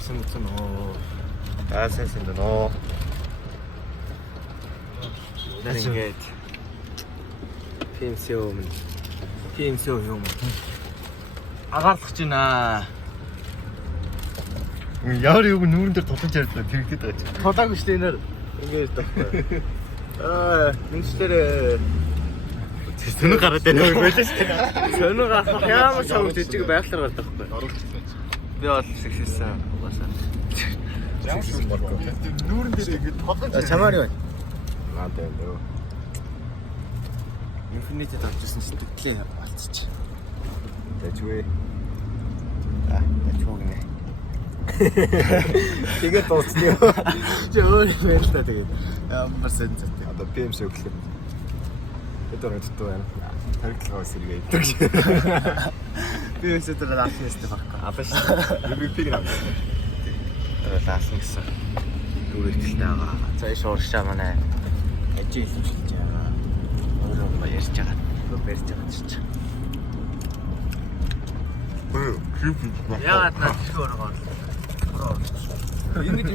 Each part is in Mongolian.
생겼잖아. 생겼는데 너. 나는 이게 PMC юм. Агаарлагчна. Яар юг нүүрэн дээр тулж ярьлаа тэрэгдэд байгаа. Тулаагүй шүү дээ нэр. Ингээд тахгүй. Нэгчлэрээ Сүнэг гараад байна уу байлаа шүү дээ. Сөнөг гарах ямар ч юм жижиг байглаар гардаг байхгүй. Би бол сэгссэн угаасаа. Нүүрэн дээр ингэж тулж Чамаар юу? надад нөө. Infinity тавьчихсан чинь төглөө болцчих. Тэжвэ. Тэжвэг нэ. Тэгээд дуусна юу? Чи өөр юм л та тэгээд. Ямар сэн зэт. Одоо PMC өглөө. Өдөр өдөртөө байна. Тархилгаас сэргээд. Би өсөдөр лафьястэй байхгүй. Апаш. MVP гэнэ. Лаасан гэсэн. Үргэлжлэлтэй байгаа. За шууршаа манай ажил хэлж байгаа. Өөрөө ярьж байгаа. Барьж байгаа ч. Яагаад над их өөрөө орлоо. Ингэж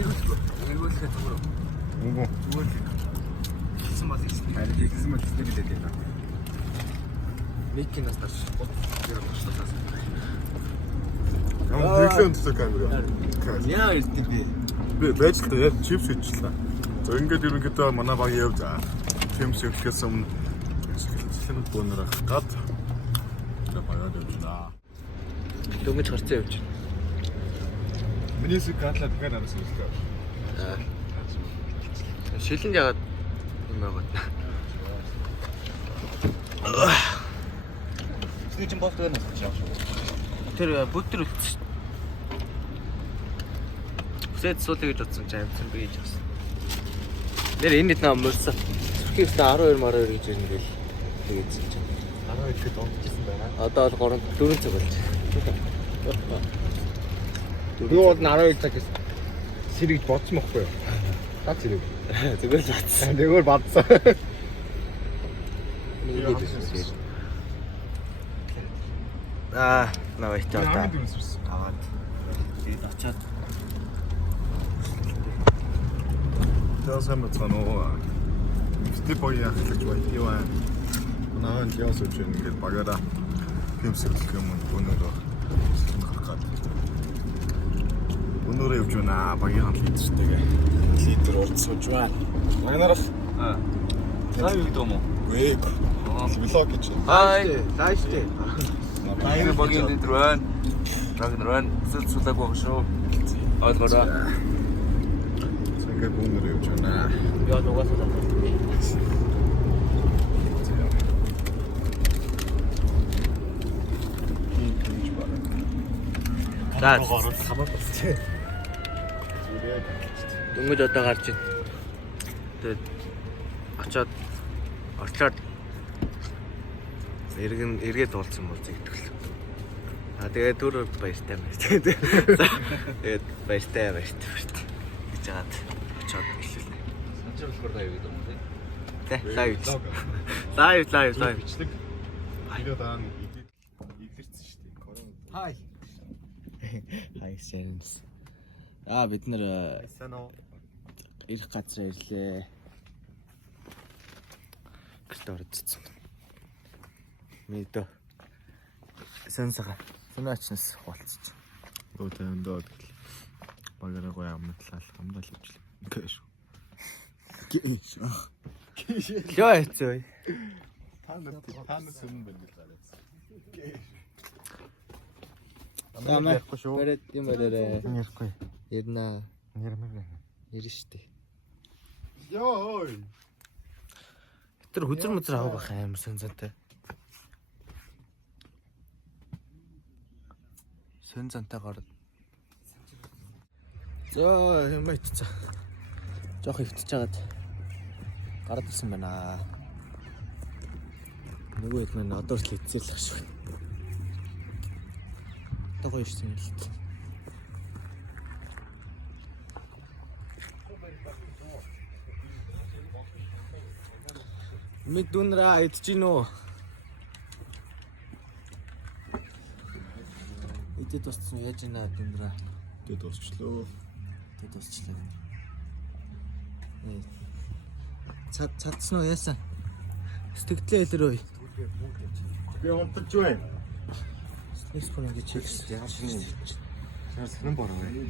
эргүүлэхэд зүгээр. Үгүй. Зүгээр л. Хэлсэн бол хэлсэн. Харин хэлсэн мэт хэлсэн гэдэг юм. Микинаас таш гол дээр бослоос. Тэглэн төсөө камер. Яа ирдэг би. Би байж л та яг чипс хийчихлээ. За ингээд ерөнхийдөө манай багийн яв за. PMC өглөөс өмнө хэлсэн бөөнөр гад. За баяад явна. Дөнгөж харцаа явж байна. Миний зүг гатлаа дахиад араас үлдээ. Шилэнд ягаад юм байгаа. Сүүч юм болдог юм шиг. Тэр бүдэр үлдсэн. Бүсэд суулъя гэж бодсон ч амтсан би гэж бодсон. Нэр энэ хэд нам мөрсөн. Зүрхээс 12 гэж ирнэ гээл. Тэгээдсэн чинь. 12 хэд онцчихсан байна. Одоо бол 4 цаг болж. Би бол 12 цаг гэсэн. Сэргэж бодсон байхгүй юу? Та сэрэг. Зүгээр л батсан. Тэгвэр бадсан. Наваа ичээ одоо. Аваад. Тэгээд очиад. Тэсэн мэт санаа. Степ боёо ахлаж байна. Наан яас үгүй ингээд багаараа PMC-х юм өнөөрөө харахад. Өнөөрөө явж байна. Багийн лидертэйгээ. Лидер орцсож байна. Манайрах Лайв гэдэг юм уу? вэ. Влог гэж. Хай, лайвтэй. Баяр багийн лидер байна. Рагнаран сулаг баг шүү. Ойлгороо. Ингээд өнөөрөө явж байна. Яа нугасаа таа. За хамаа болчих. дөнгөж одоо гарч ийн. Тэгээд очоод орчоод эргээд уулзсан бол зэгтгэл. Тэгээд түр баяртай байна. Тэгээд баяртай гэж жаад очоод хэллээ. Санчаа болохоор лайв гэдэг юм тий. Тэ лайв. Бичлэг. Айгаа даан илэрсэн шүү дээ. Корона. Хай. Хай сэнс. Бид нэр Санаа. ирэх газар ирлээ. Гэртээ орцсон. Мэдээ. Сэнсага. Санаачнаас хуалцчих. Өө тандаа тэгэл. Багаараа гоё амтлал хамдаа л ивчлээ. Гэш. Лөө хэцүү. Танаас өмнө байна л гараад. Тамаа ярихгүй шүү. Барайд юм барайраа. Ярихгүй. Ярина. Ярмаа. Ярина штэ. Ёо. Тэр хүзэр мүзэр авах байх амар сонзантай. Сонзантайгаар. За юм байцгаа. Жохо хөвтөж жагаад гараад ирсэн байна. Нөгөө хэд мань одоо л хэцээл ах шүү. Одоо гоё шүү юм л. Мэдүнраа идчихнөө. Идэт туссан яаж ийна дүнраа. Тэ дуусчлаа. Тэд дуусчлаа. Цадсан уу яасан? Сэтгэлээ илэрөө. Би унтаж байна. Экспон гэж хэлсэн. Яа шинэ. Сарс хэн бороо вэ?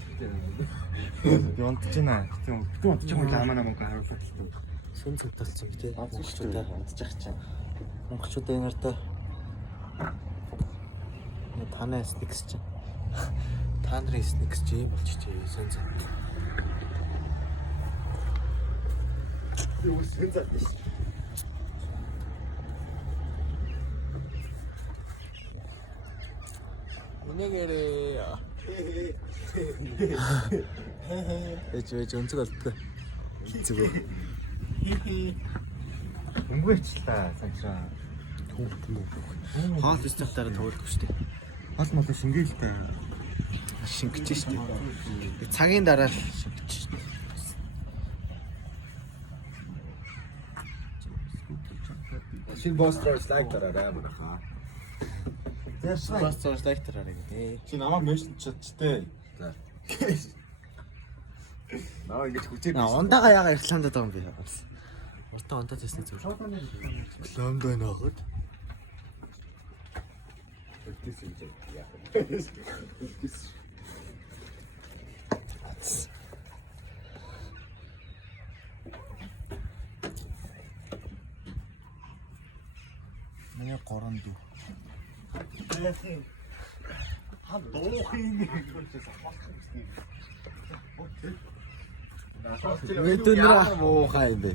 Би унтаж байна. Би унтаж байгаа амаа намайг харуулдаг. Сүн цэг талцсан тий. Монголчуудаа унтчих чинь. Монголчуудаа энэ нартай танаа сникс чинь. Та нарын сникс чи юм болчих чи сүн цэг. Юу сүн цэг биш. Үнэгэрээ. Ээж өнцөг болтгоо. Зүгөө. Өнгөчлээ цагшаа. Хаалт стартаараа тоглодог шүү дээ. Хол мол шингээлтэй. Шингэж шүү дээ. Цагийн дараа шингэж шүү дээ. Шинэ бострос лайк дараарай мөн. Бострос лайк дараарай гэдэг. Чи намайг мессеж чадчихтэй. За. Наа ингэж хүчээр Ундаага яга Ирландад байгаа юм би бас. Уртаа ундаад байсан зүйл. лонд байна аа. Миний 3 дүү. Ха доохин Өдөнөр муухай юм бэ.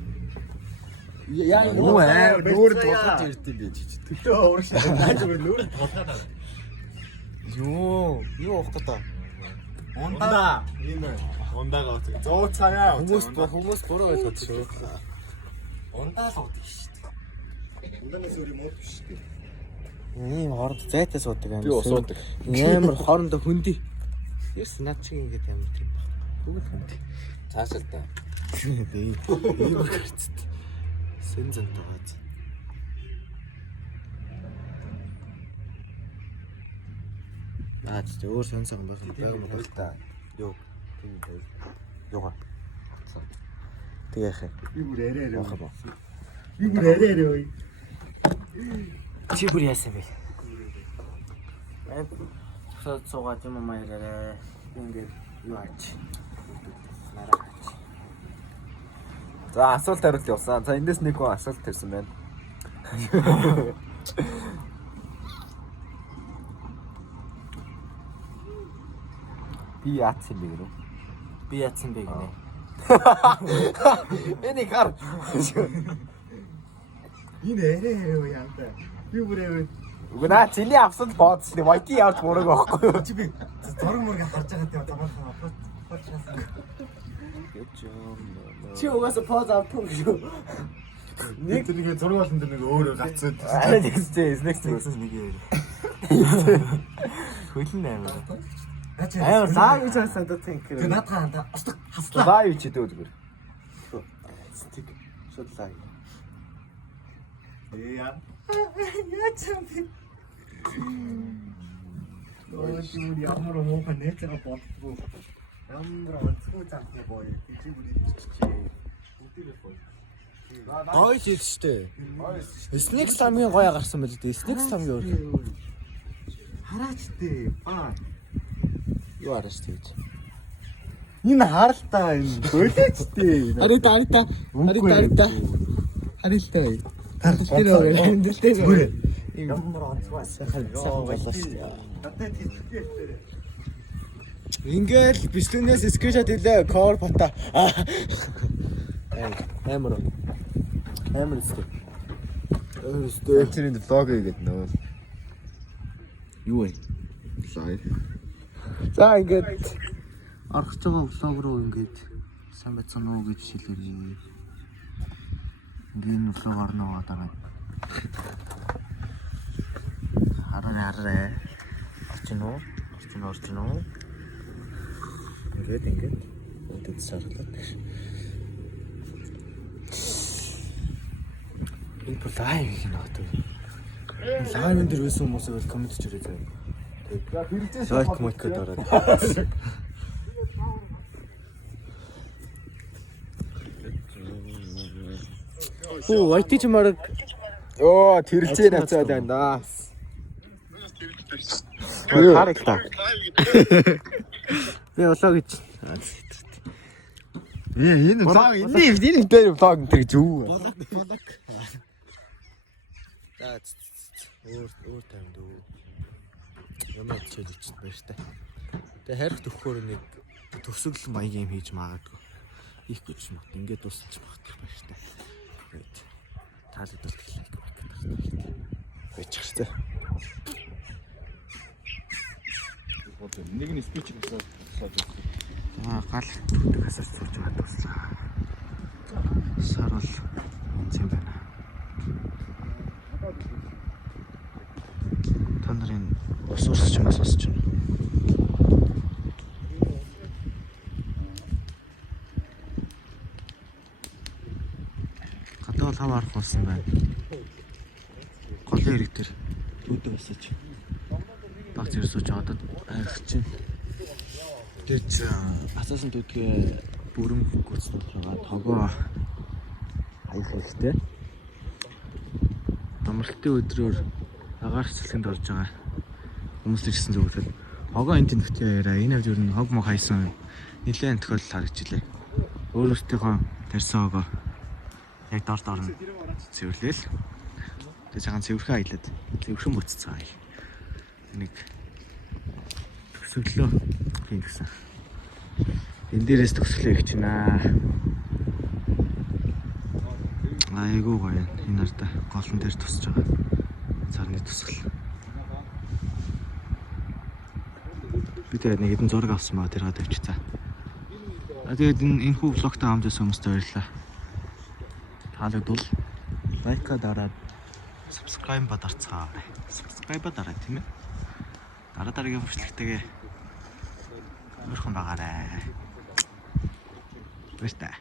Яа Юу аа, нүүр тулгаж ирд юм бэ чи. төлөө ууршаа. Наач нүүр толгойдаа. Юу явах гэдэг. Ундаа. Энэ ундаага утга. Зооцаая. Хүмүүс буруу ойлгоод шүү. Ундаа л утга шүү дээ. Ундаанаас өөр юм уу биш шүү дээ. Ийм хооронд зайтай суудаг юм. Би ус уудаг. Амар хоорондоо хөндөй. Яс над шиг ингэж амар тийм баг. Бүгд хөндөй. Цаашаа та. Ийм хэрэгцээ. Сэн зэн таац. Наач өөр сон сон байх юм байна уу та. Юу. Тийм байх. Юугаа. Тэгээ яах вэ? Би бүр арай Яах вэ? Би бүр арай. Чи бүр яасан бэ? Суугаад юм маяраа. Ингээд юу аач. Нараач. За асуулт хариулт явсан. За эндээс нэг хүн асуулт төрсэн байна. Би яатсан бэ гэнэ? Би яатсан бэ гинэ. Энийг хар. Энэ арай яантаа. Би бүр арай. Үгүй наа чиний авсанд бооцсон. Вайки явж мураг байхгүй. Чи би зураг мураг харж байгаа тийм замаархаа podcast. Чи угаасаа поз авахгүй шүү. Нэг нэг зураг болон дээр нэг өөр гацсан. Аа тэгстэй next нэг юм. Хөлн амар. Аа Заа гэж хасаад тэнхэр. Тэ наадхаа хандаа. Хаслаа. Лаа юу ч дээ зүгээр. Стик шууд лаг. Яа. Яачсан бэ? Өөчүүд ямар муухай нээцээ боддгоо. Ямар онцгой замтай боо. Чи бүр идчихээ. Үдээр боо. Ой шийдчихтэй. Снэк самгийн гоё гарсан байл дээ. Снэк самгийн өөр. Хараач дээ. Аа. Юу араш тэгж. Энэ харалтаа энэ болооч дээ. Арита. Харилтай. Тарлтэр Ямар онцгой сайхан боллоо шүү дээ. надад хэлчихээ. Ингээл бичлэгнээс скриншот хийлээ. Cover фото. Амар өстэй. Өстэй. Чиний влог хийгээд нөө. Юу вэ? Лайв. За ингээд орох ч байгаа влог руу ингээд сайн байцсан уу гэж шилэрээ. Ингээд влог орно дараа. Хараа. Орчин уу? Ингээд өдөд сарлаад. Энэ лайв гэх юм аа. Лайвын дээр байсан хүмүүсээ коммент ч ирээ заяа. За хэрэгцээ Лайк мойк гэдэг ороод. Оо, IT ч мараг ёо, тэрэлж нацаад байна да. Харах та. Би болоо гэж. Энэ влог энэ дээр влог тэр зүг. Болог. Өөр тайм дөө. Ямар чийж ичсэн байж та. Тэгээ харих төгөхөөр нэг төгсгөл маягийн юм хийж магадгүй. Хийхгүй ч юм уу. Ингээд дуусчих багтах байж та. Тэгээд таалагдвал тэглэх гэдэг. Байчих шээ. Нэг нь спич хийсаад Гал хасаж сууж байгаа туслаа. Сар бол үнц юм байна. Та нарын ус урсч юм асууж байна. Гадаа бол хав арах болсон байна. Голын хэрэг дээр үүдээ басаж баг зэрэг сууж аваад арих чинь. Тэц асаасан дүүдгээ бүрэн гүйцэтгэж байгаа тогоо хаях хэрэгтэй. Амралтын өдрөөр агаар цэцлэгэнд орж байгаа хүмүүс ирсэн зөвхөн хогоо энэ тэнхтээ яриа. Энэ хавьд ер нь хог мог хайсан нэлээд тохиолдол харагдчихлээ. Өөрөөсөө тарьсан хогоо яг дор нь цэвэрлээл. Тэгээ цагаан цэвэрхэн аялаад цэвэрхэн буццгаа. Нэг төгсөглөө юм гэсэн. Энэ дээрээс төгсгөлөө их чинаа. Айгуу гоё. Энэ нартай голон дээр тусч байгаа. Царны тусгал. Би тэгээд нэг хэдэн зураг авсан маа тэр гадаа авчицаа. Тэгээд энэ хүү влогтой хамт байсан хүмүүст баярлалаа. Таалагдвал лайка дараад subscribe дарцгаа. Subscribe дараа тийм ээ. Дараагийн хүрчлэгтэйгээ өрхөн байгаарай. Баярлалаа.